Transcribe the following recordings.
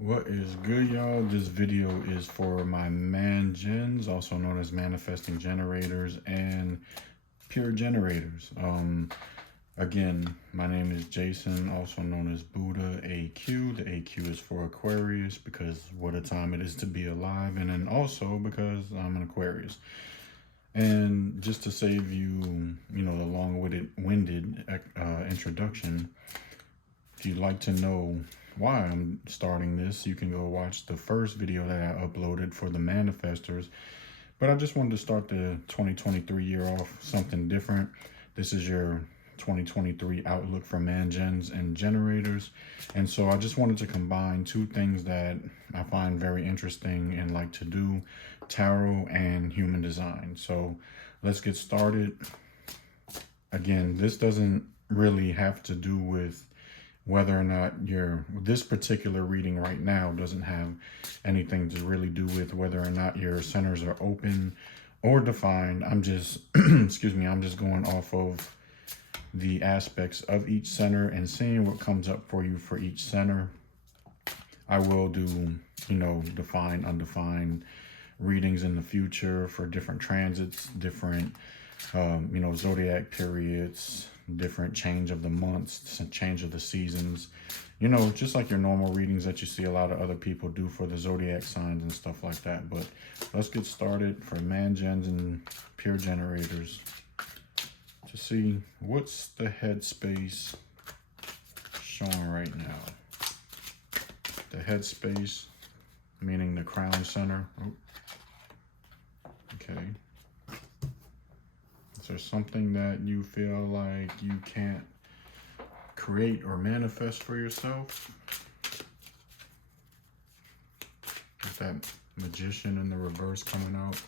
What is good, y'all? This video is for my man gens, also known as manifesting generators and pure generators. Again, my name is Jason, also known as Buddha AQ. The AQ is for Aquarius because what a time it is to be alive, and then also because I'm an Aquarius. And just to save you, the long-winded introduction, if you'd like to know why I'm starting this, you can go watch the first video that I uploaded for the manifestors. But I just wanted to start the 2023 year off something different. This is your 2023 outlook for man-gens and generators. And so I just wanted to combine two things that I find very interesting and like to do: tarot and human design. So let's get started. Again, this doesn't really have to do with whether or not this particular reading right now doesn't have anything to really do with whether or not your centers are open or defined. I'm just, excuse me, I'm just going off of the aspects of each center and seeing what comes up for you for each center. I will do, defined, undefined readings in the future for different transits, different, zodiac periods, different change of the months, change of the seasons, just like your normal readings that you see a lot of other people do for the zodiac signs and stuff like that. But let's get started for man-gens and pure generators to see what's the headspace showing right now. The headspace, meaning the crown center. Oh. Okay. Is there something that you feel like you can't create or manifest for yourself? With that magician in the reverse coming out.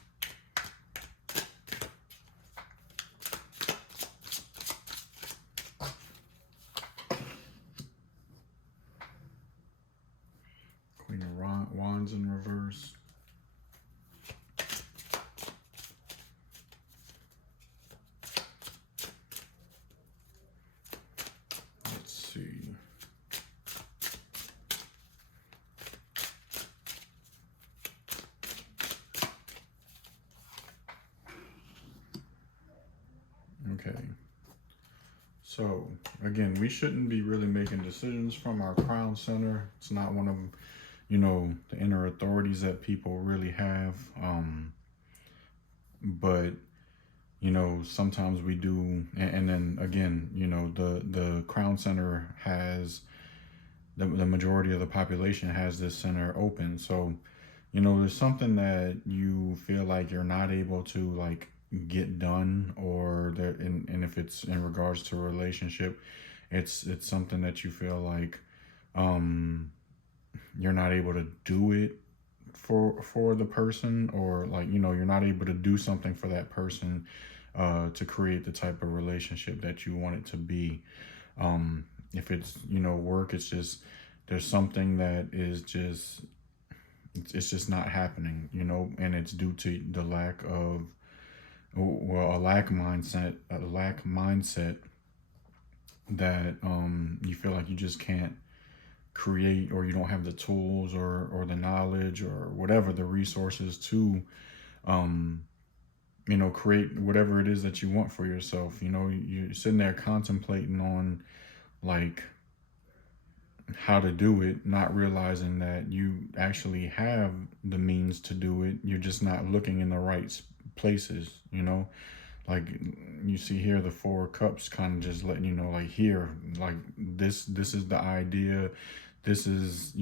Queen of Wands in reverse. Okay, so again, we shouldn't be really making decisions from our crown center. It's not one of, the inner authorities that people really have. But, sometimes we do. And then again, the crown center has, the majority of the population has this center open. So, there's something that you feel like you're not able to get done, or there, and if it's in regards to a relationship, it's something that you feel like you're not able to do it for the person, or you're not able to do something for that person to create the type of relationship that you want it to be. If it's work, it's just there's something that is just it's just not happening, and it's due to the lack of, well, a lack mindset that you feel like you just can't create, or you don't have the tools or the knowledge or whatever, the resources to create whatever it is that you want for yourself. You're sitting there contemplating on how to do it, not realizing that you actually have the means to do it. You're just not looking in the right places. Like you see here, the Four of Cups kind of just letting you know, here, this is the idea. This is,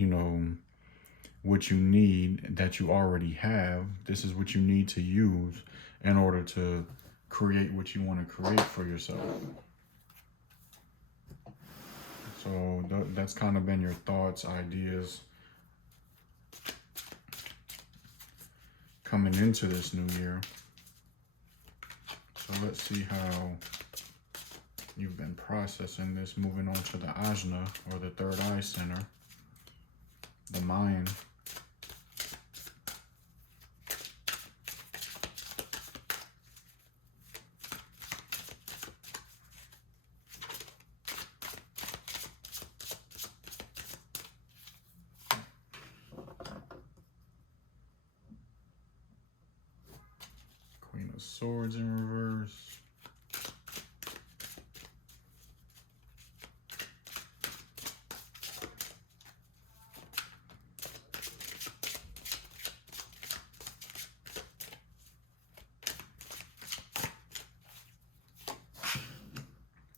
what you need that you already have. This is what you need to use in order to create what you want to create for yourself. So that's kind of been your thoughts, ideas coming into this new year. So let's see how you've been processing this, moving on to the Ajna, or the third eye center, the mind. Swords in reverse.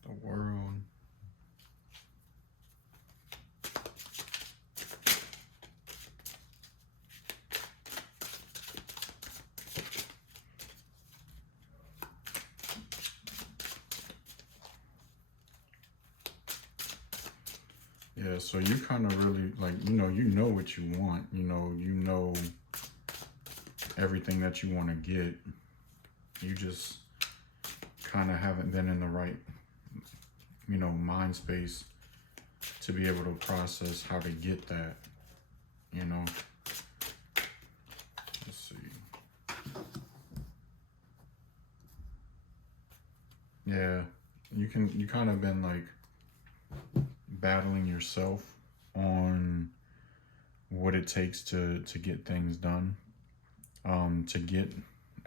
The World. Yeah, so you kind of really like, you know what you want, you know everything that you want to get. You just kind of haven't been in the right, mind space to be able to process how to get that, you know. Let's see. Yeah, you kind of been like battling yourself on what it takes to get things done, to get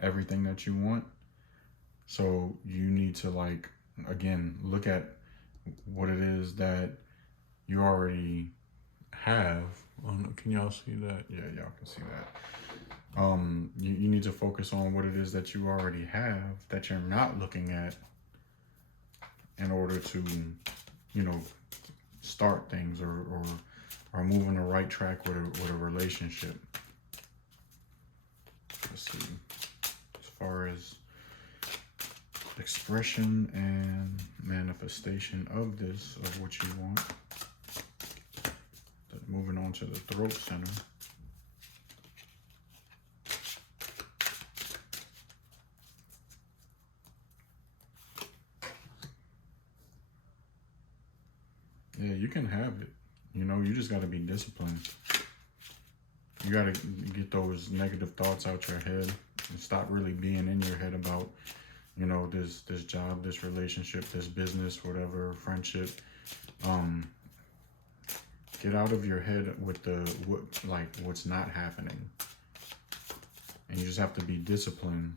everything that you want. So you need to, like, again, look at what it is that you already have. Can y'all see that? Yeah, y'all can see that. You need to focus on what it is that you already have that you're not looking at in order to, start things or move on the right track with a relationship. Let's see. As far as expression and manifestation of this, of what you want. Moving on to the throat center. Yeah, you can have it. You just got to be disciplined. You got to get those negative thoughts out your head and stop really being in your head about, this job, this relationship, this business, whatever, friendship. Get out of your head with what's not happening. And you just have to be disciplined.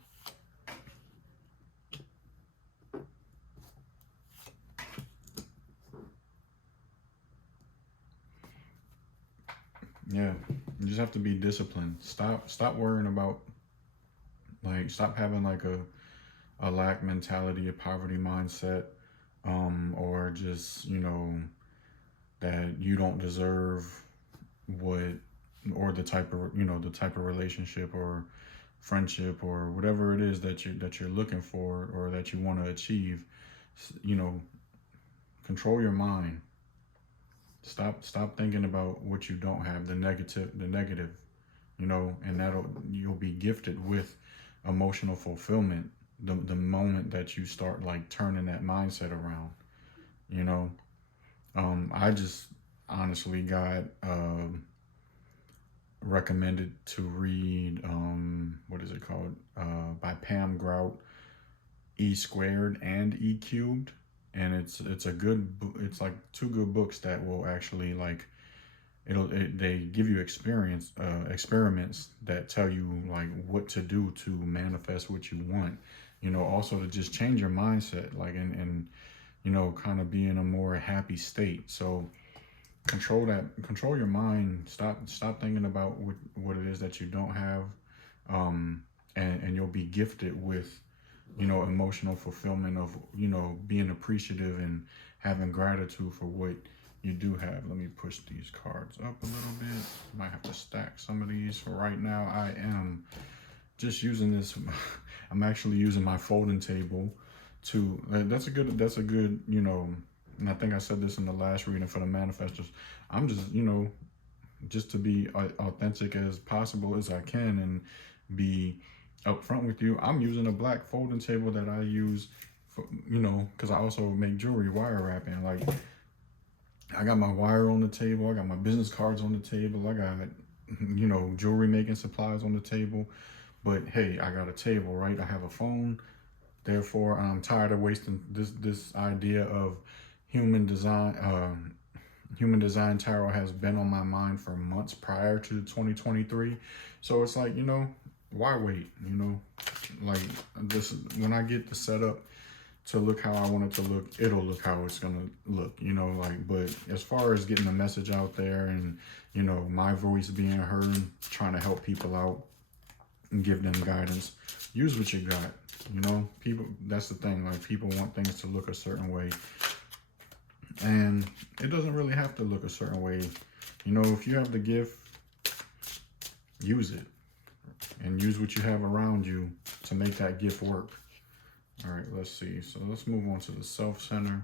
Yeah, you just have to be disciplined. Stop worrying about, stop having like a lack mentality, a poverty mindset, or just, that you don't deserve what, or the type of relationship or friendship or whatever it is that you're looking for or that you want to achieve. Control your mind. Stop thinking about what you don't have, the negative, and you'll be gifted with emotional fulfillment the moment that you start like turning that mindset around. I just honestly got recommended to read, what is it called, by Pam Grout, E Squared and E Cubed. And it's a good book. It's like two good books that will actually like they give you experiments that tell you like what to do to manifest what you want. Also to just change your mindset, like and kind of be in a more happy state. So control your mind. Stop thinking about what it is that you don't have, and you'll be gifted with emotional fulfillment of being appreciative and having gratitude for what you do have. Let me push these cards up a little bit. Might have to stack some of these. For right now, I am just using this. I'm actually using my folding table to that's a good and I think I said this in the last reading for the manifestors. I'm just just to be authentic as possible as I can and be upfront with you. I'm using a black folding table that I use for, because I also make jewelry wire wrapping. Like, I got my wire on the table, I got my business cards on the table, I got jewelry making supplies on the table. But hey, I got a table, right? I have a phone. Therefore, I'm tired of wasting this idea of human design. Human design tarot has been on my mind for months prior to 2023. So it's like, why wait? You know, like this, when I get the setup to look how I want it to look, it'll look how it's gonna look, you know, like, but as far as getting the message out there and, you know, my voice being heard, trying to help people out and give them guidance, use what you got, you know. People, that's the thing, like, people want things to look a certain way, and it doesn't really have to look a certain way. You know, if you have the gift, use it, and use what you have around you to make that gift work. All right, let's see. So let's move on to the self center,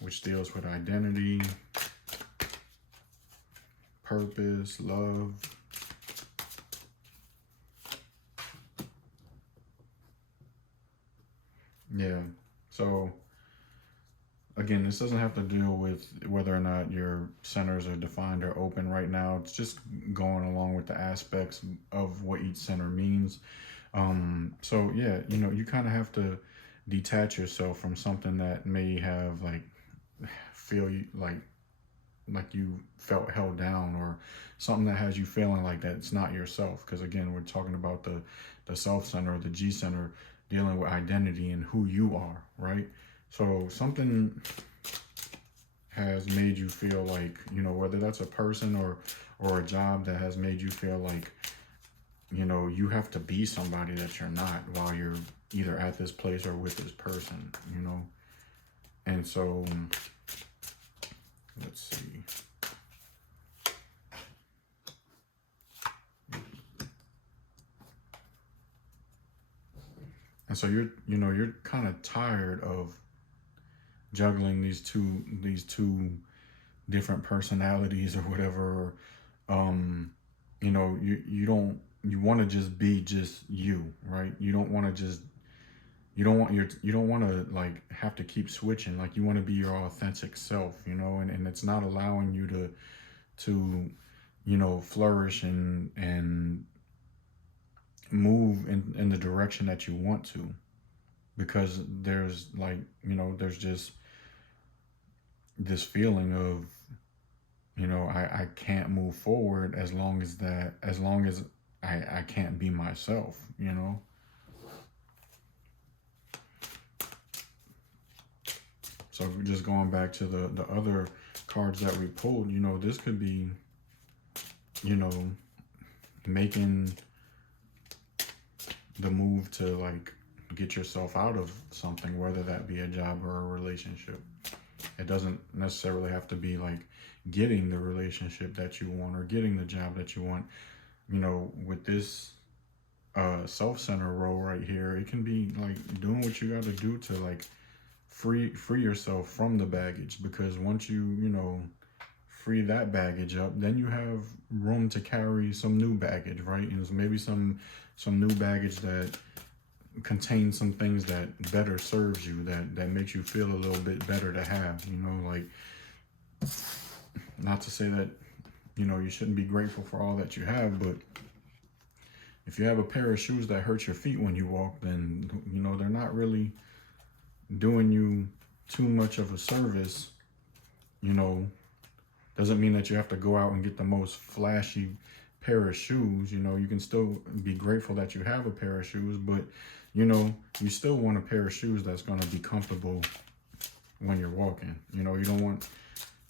which deals with identity, purpose, love. Yeah. So again, this doesn't have to deal with whether or not your centers are defined or open right now. It's just going along with the aspects of what each center means. So yeah, you know, you kind of have to detach yourself from something that may have like feel you like you felt held down, or something that has you feeling like that it's not yourself. Because again, we're talking about the self center or the G center, dealing with identity and who you are, right? So something has made you feel like, you know, whether that's a person or a job that has made you feel like, you know, you have to be somebody that you're not while you're either at this place or with this person, you know. And so let's see. And so you're kind of tired of juggling these two different personalities or whatever. You know, you want to just be just you, right? You don't want to just you don't want to like have to keep switching. Like, you want to be your authentic self, you know, and it's not allowing you to you know, flourish and move in the direction that you want to, because there's like, you know, there's just this feeling of, you know, I can't move forward as long as I can't be myself, you know. So just going back to the other cards that we pulled, you know, this could be, you know, making the move to like get yourself out of something, whether that be a job or a relationship. It doesn't necessarily have to be like getting the relationship that you want or getting the job that you want. You know, with this self-center role right here, it can be like doing what you got to do to like free yourself from the baggage, because once you know, free that baggage up, then you have room to carry some new baggage, right? And so maybe some new baggage that contains some things that better serves you, that makes you feel a little bit better to have, you know. Like, not to say that, you know, you shouldn't be grateful for all that you have, but if you have a pair of shoes that hurt your feet when you walk, then, you know, they're not really doing you too much of a service. You know, doesn't mean that you have to go out and get the most flashy pair of shoes. You know, you can still be grateful that you have a pair of shoes, but, you know, you still want a pair of shoes that's going to be comfortable when you're walking. You know, you don't want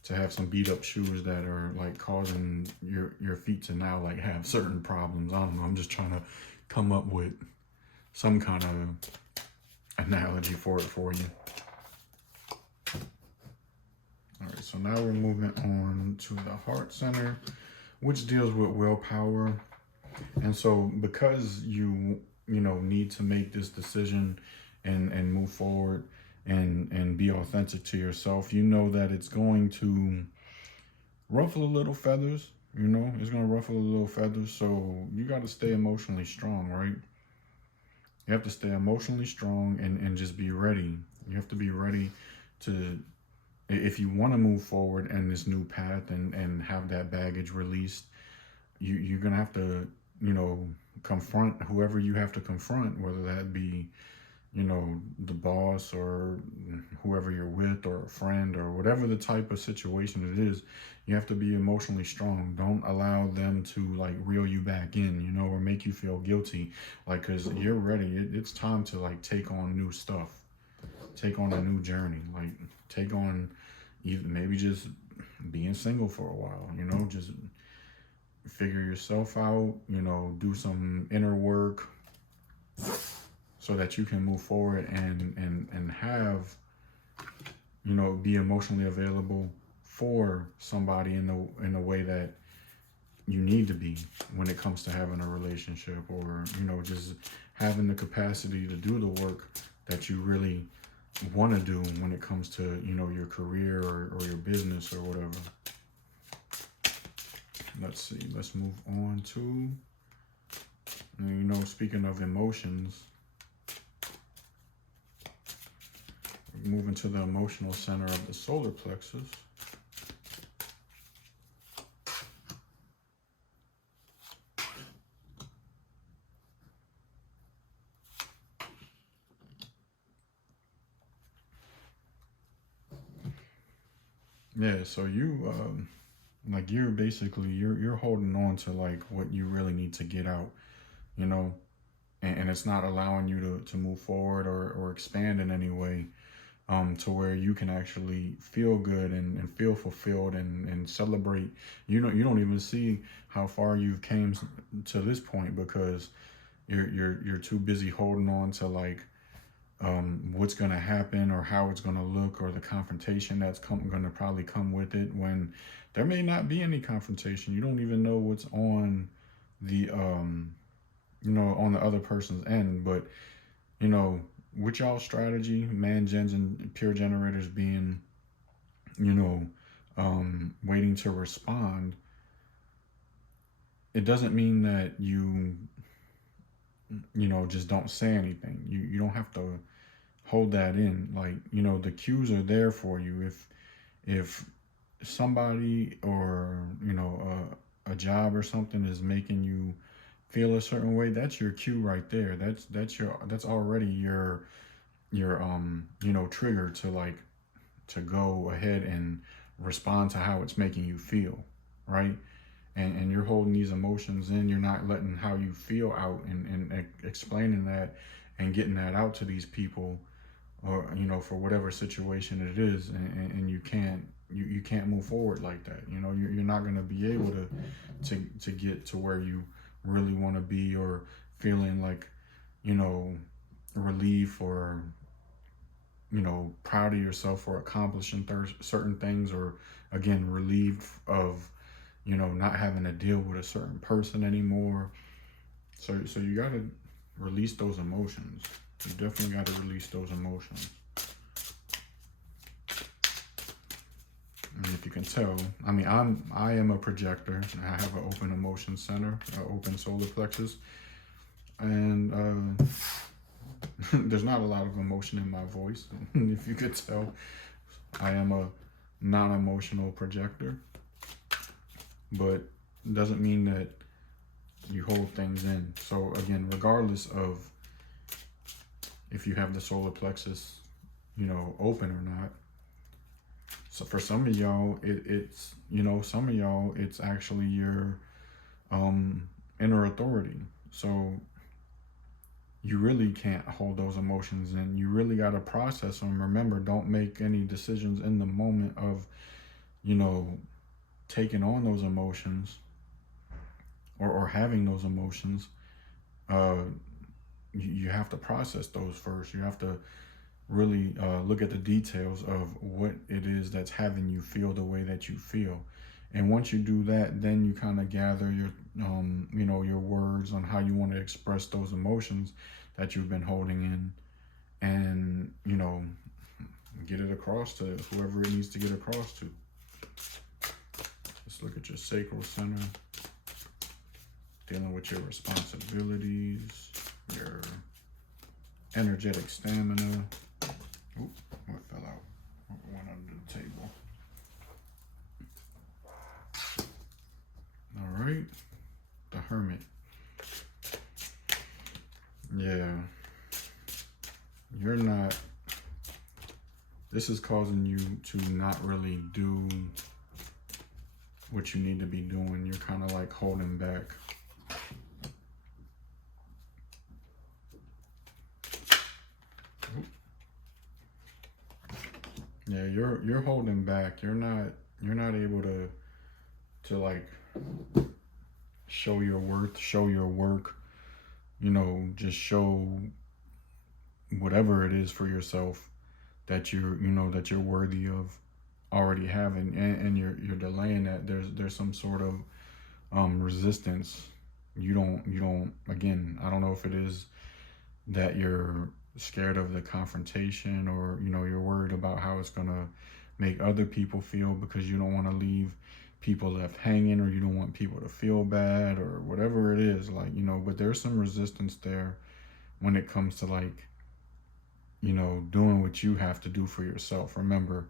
to have some beat up shoes that are like causing your feet to now like have certain problems. I don't know. I'm just trying to come up with some kind of analogy for it for you. All right, so now we're moving on to the heart center, which deals with willpower. And so because you know, need to make this decision and move forward and be authentic to yourself, you know that it's going to ruffle a little feathers, you know, it's going to ruffle a little feathers. So you got to stay emotionally strong, right? You have to stay emotionally strong and just be ready. You have to be ready to, if you want to move forward in this new path and have that baggage released, you're going to have to, you know, confront whoever you have to confront, whether that be, you know, the boss or whoever you're with or a friend or whatever the type of situation it is, you have to be emotionally strong. Don't allow them to like reel you back in, you know, or make you feel guilty. Like, cause you're ready. It's time to like take on new stuff, take on a new journey, like take on even maybe just being single for a while, you know, just figure yourself out, you know, do some inner work so that you can move forward and have, you know, be emotionally available for somebody in the way that you need to be when it comes to having a relationship, or you know, just having the capacity to do the work that you really want to do when it comes to, you know, your career or your business or whatever. Let's see, let's move on to, you know, speaking of emotions, moving to the emotional center of the solar plexus. Yeah, so you like you're basically you're holding on to like what you really need to get out, you know, and it's not allowing you to move forward or expand in any way, to where you can actually feel good and feel fulfilled and celebrate. You don't even see how far you've came to this point because you're too busy holding on to like what's going to happen or how it's going to look or the confrontation that's going to probably come with it, when there may not be any confrontation. You don't even know what's on the you know, on the other person's end. But you know, with y'all strategy, man gens and pure generators being, you know, waiting to respond, it doesn't mean that you know, just don't say anything. You don't have to hold that in. Like, you know, the cues are there for you. If somebody or, you know, a job or something is making you feel a certain way, that's your cue right there. That's already your you know, trigger to like to go ahead and respond to how it's making you feel, right? And you're holding these emotions in, you're not letting how you feel out, and explaining that and getting that out to these people, or you know, for whatever situation it is, and you can't move forward like that. You know, you're not going to be able to get to where you really want to be, or feeling like, you know, relief, or you know, proud of yourself for accomplishing certain things, or again, relieved of, you know, not having to deal with a certain person anymore. So you got to release those emotions. You definitely got to release those emotions. And if you can tell, I mean, I am a projector. I have an open emotion center, an open solar plexus, and there's not a lot of emotion in my voice. If you could tell, I am a non-emotional projector, but doesn't mean that you hold things in. So again, regardless of if you have the solar plexus, you know, open or not. So for some of y'all, it's, you know, some of y'all, it's actually your inner authority. So you really can't hold those emotions in. You really got to process them. Remember, don't make any decisions in the moment of, you know, taking on those emotions, or having those emotions. You have to process those first. You have to really look at the details of what it is that's having you feel the way that you feel. And once you do that, then you kind of gather your, you know, your words on how you want to express those emotions that you've been holding in, and, you know, get it across to whoever it needs to get across to. Let's look at your sacral center, dealing with your responsibilities, your energetic stamina. Oop, what fell out? What went under the table? All right, the Hermit. Yeah. this is causing you to not really do what you need to be doing. You're kind of like holding back. Yeah, you're holding back. You're not able to like show your worth, show your work, you know, just show whatever it is for yourself that that you're worthy of already having, and you're delaying that. There's some sort of resistance. You don't again, I don't know if it is that you're scared of the confrontation, or you're worried about how it's gonna make other people feel, because you don't want to leave people left hanging, or you don't want people to feel bad, or whatever it is, like, but there's some resistance there when it comes to like doing what you have to do for yourself. Remember,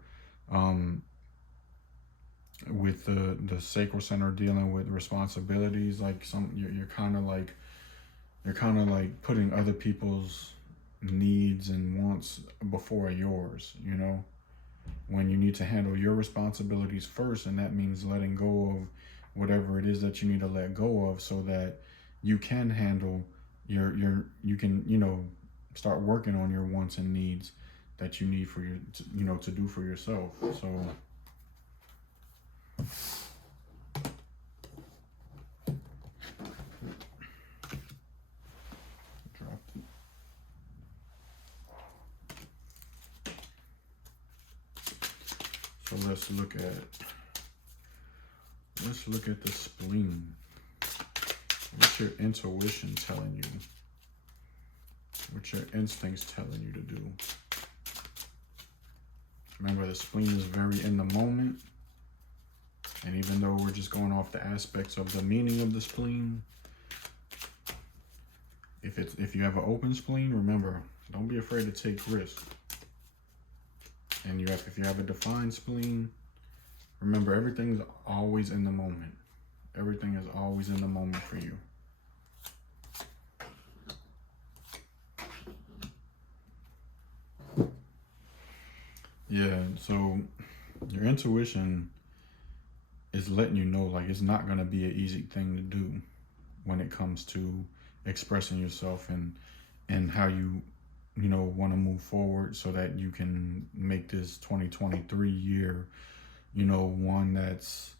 with the sacral center dealing with responsibilities, like you're kind of like putting other people's needs and wants before yours, when you need to handle your responsibilities first. And that means letting go of whatever it is that you need to let go of, so that you can handle you can start working on your wants and needs that you need for to do for yourself. So let's look at the spleen. What's your intuition telling you? What's your instincts telling you to do? Remember, the spleen is very in the moment. And even though we're just going off the aspects of the meaning of the spleen, if you have an open spleen, remember, don't be afraid to take risks. And if you have a defined spleen, remember, everything's always in the moment. Everything is always in the moment for you. Yeah, so your intuition is letting you know, like, it's not going to be an easy thing to do when it comes to expressing yourself and how you want to move forward, so that you can make this 2023 year one that's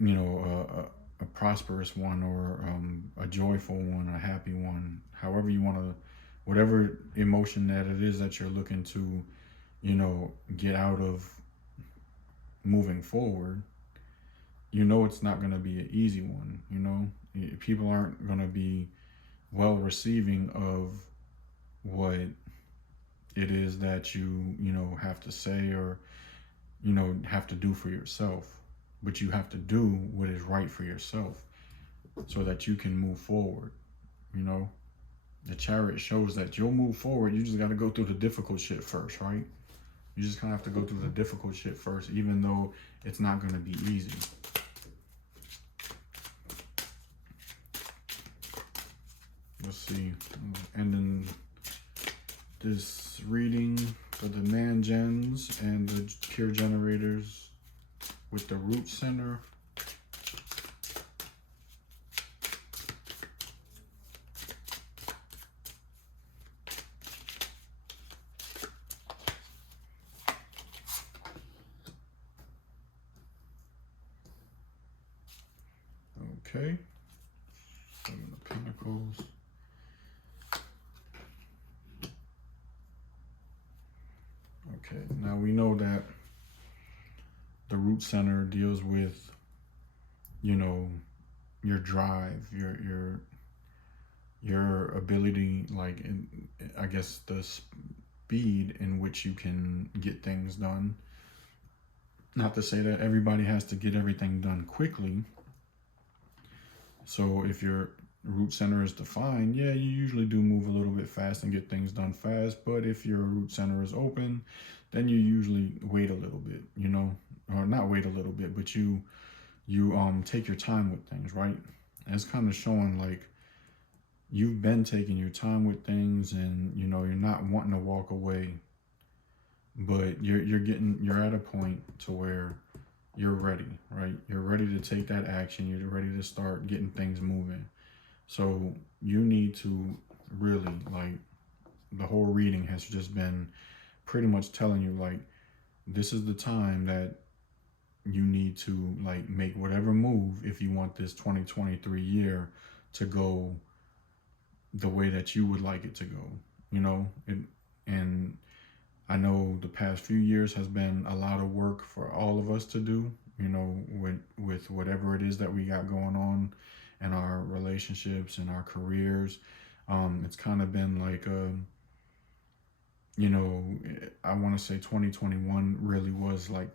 a prosperous one, or a joyful one, a happy one, however you want to, whatever emotion that it is that you're looking to get out of moving forward. It's not going to be an easy one. People aren't going to be well receiving of what it is that you have to say, or have to do for yourself. But you have to do what is right for yourself, so that you can move forward. The Chariot shows that you'll move forward. You just got to go through the difficult shit first, right? You just kind of have to go through the difficult shit first, even though it's not going to be easy. Let's see. Ending this reading for the Man-Gens and the Pure Generators with the Root Center. Okay. Seven of Pentacles. Okay, now we know that the Root Center deals with, your drive, your ability, like, I guess the speed in which you can get things done. Not to say that everybody has to get everything done quickly. So if your root center is defined, yeah, you usually do move a little bit fast and get things done fast. But if your root center is open, then you usually wait a little bit, or not wait a little bit, but you take your time with things, right? And it's kind of showing like you've been taking your time with things, and you're not wanting to walk away but you're at a point to where you're ready, right? You're ready to take that action. You're ready to start getting things moving. So you need to really, like, the whole reading has just been pretty much telling you, like, this is the time that you need to, like, make whatever move if you want this 2023 year to go the way that you would like it to go, you know? And I know the past few years has been a lot of work for all of us to do, you know, with whatever it is that we got going on in our relationships and our careers. It's kind of been like you know, I want to say 2021 really was like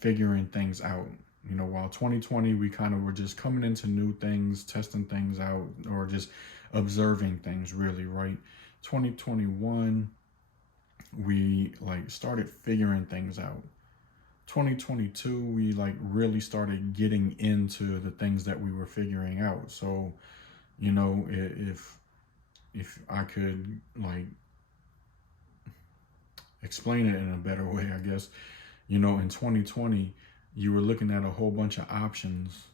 figuring things out. You know, while 2020 we kind of were just coming into new things, testing things out, or just observing things, really, right? 2021 we like started figuring things out. 2022 we like really started getting into the things that we were figuring out. So, you know, if I could like explain it in a better way, I guess, you know, in 2020 you were looking at a whole bunch of options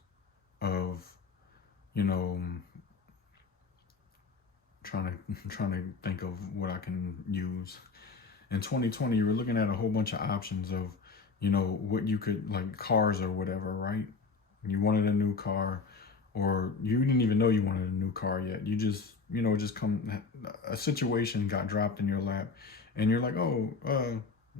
of, you know, trying to think of what I can use. In 2020 you were looking at a whole bunch of options of, you know, what you could, like, cars or whatever, right? You wanted a new car, or you didn't even know you wanted a new car yet. You just, you know, just come, a situation got dropped in your lap and you're like, oh,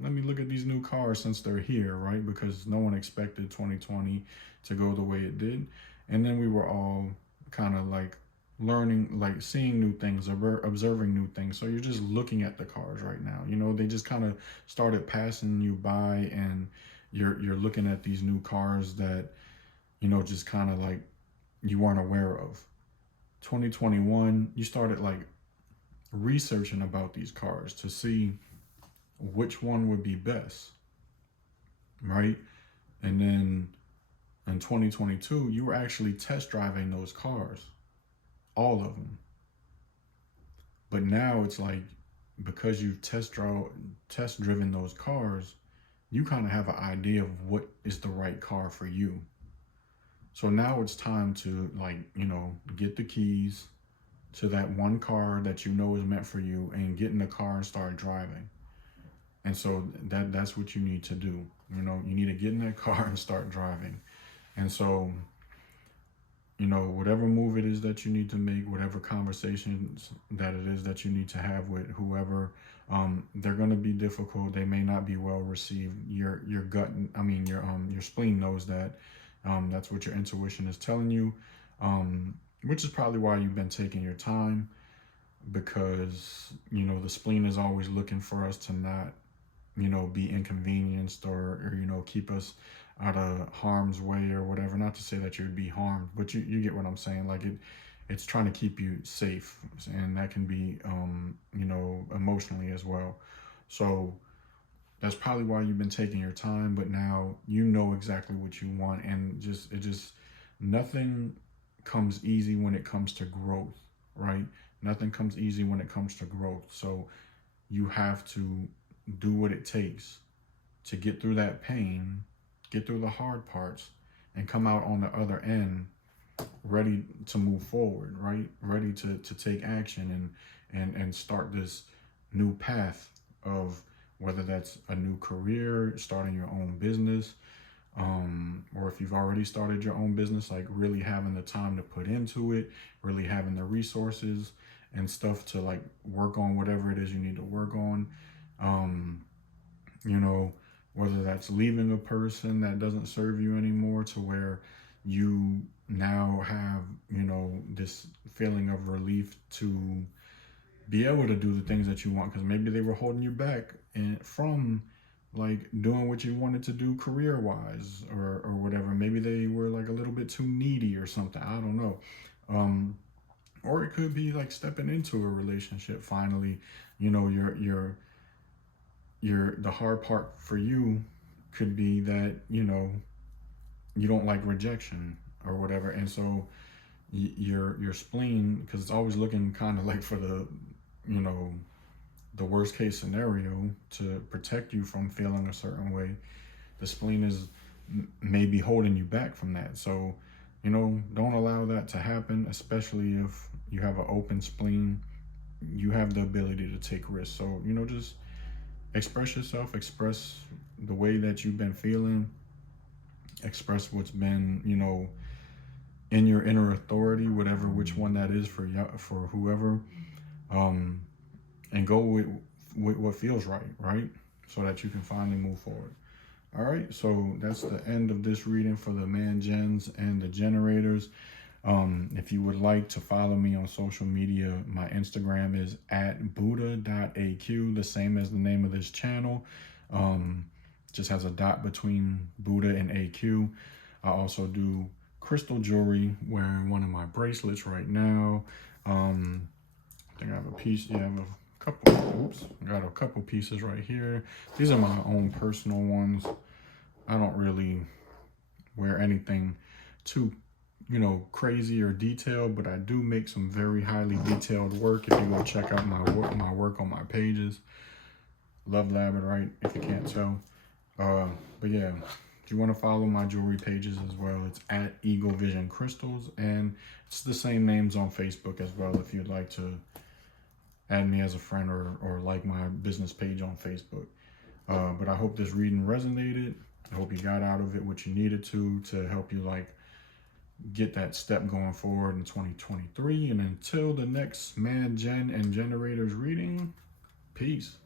let me look at these new cars since they're here, right? Because no one expected 2020 to go the way it did. And then we were all kind of like learning, like seeing new things, observing new things. So you're just looking at the cars right now. You know, they just kind of started passing you by, and you're looking at these new cars that, you know, just kind of like you weren't aware of. 2021, you started like researching about these cars to see which one would be best, right? And then in 2022, you were actually test driving those cars, all of them. But now it's like, because you've test driven those cars, you kind of have an idea of what is the right car for you. So now it's time to, like, you know, get the keys to that one car that you know is meant for you and get in the car and start driving. And so that's what you need to do. You know, you need to get in that car and start driving. And so, you know, whatever move it is that you need to make, whatever conversations that it is that you need to have with whoever, they're going to be difficult. They may not be well received. Your gut, I mean your spleen knows that. That's what your intuition is telling you, which is probably why you've been taking your time, because, you know, the spleen is always looking for us to not, you know, be inconvenienced, or you know, keep us out of harm's way or whatever. Not to say that you'd be harmed, but you get what I'm saying. Like, it's trying to keep you safe, and that can be, you know, emotionally as well. So that's probably why you've been taking your time, but now you know exactly what you want. And just nothing comes easy when it comes to growth, right? Nothing comes easy when it comes to growth. So you have to do what it takes to get through that pain, get through the hard parts, and come out on the other end ready to move forward, right? Ready to take action and start this new path of, whether that's a new career, starting your own business, or if you've already started your own business, like really having the time to put into it, really having the resources and stuff to like work on whatever it is you need to work on. You know, whether that's leaving a person that doesn't serve you anymore, to where you now have, you know, this feeling of relief to be able to do the things that you want, because maybe they were holding you back and from like doing what you wanted to do career wise, or whatever. Maybe they were like a little bit too needy or something, I don't know. Or it could be like stepping into a relationship finally. You know, the hard part for you could be that, you know, you don't like rejection or whatever. And so your spleen, because it's always looking kind of like for the, you know, the worst case scenario to protect you from feeling a certain way. The spleen is maybe holding you back from that. So, you know, don't allow that to happen, especially if you have an open spleen. You have the ability to take risks. So, you know, just express yourself, express the way that you've been feeling, express what's been, you know, in your inner authority, whatever, which one that is for whoever, and go with what feels right, so that you can finally move forward. All right, so that's the end of this reading for the man gens and the generators. If you would like to follow me on social media, my Instagram is @buddha.aq, the same as the name of this channel. Just has a dot between Buddha and AQ. I also do crystal jewelry, wearing one of my bracelets right now. I think I have a piece. Yeah, I have a couple. Oops, I got a couple pieces right here. These are my own personal ones. I don't really wear anything too, you know, crazy or detailed, but I do make some very highly detailed work. If you go check out my work on my pages, Love Labradorite, if you can't tell. But yeah, if you want to follow my jewelry pages as well, it's @Eagle Vision Crystals, and it's the same names on Facebook as well if you'd like to add me as a friend or like my business page on Facebook. But I hope this reading resonated. I hope you got out of it what you needed to help you like get that step going forward in 2023. And until the next man, gen, and generators reading, peace.